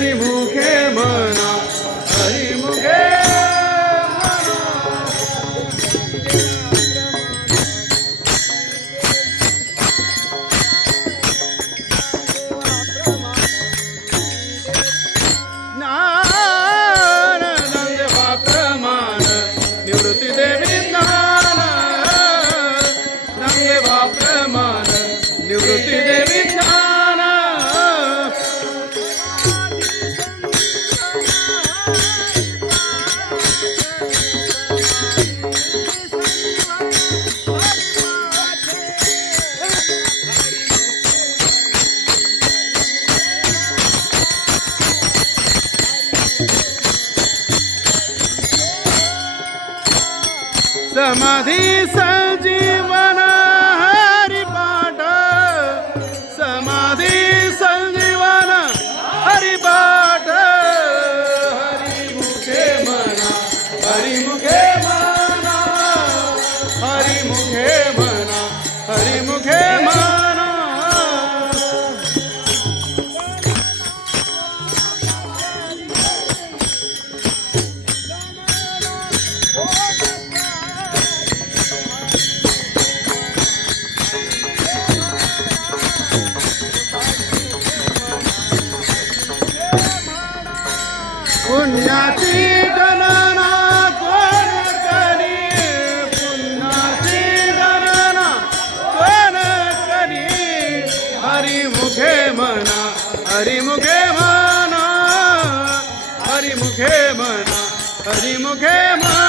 हरिमुखे समाधी संजीवन हरिपाठ समाधी संजीवन हरिपाठ हरिमुखे म्हणा हरिमुखे पुण्याची गणना कोण करी? पुण्याची गणना कोण करी? हरिमुखे म्हणा हरिमुखे म्हणा हरिमुखे म्हणा हरिमुखे म्हणा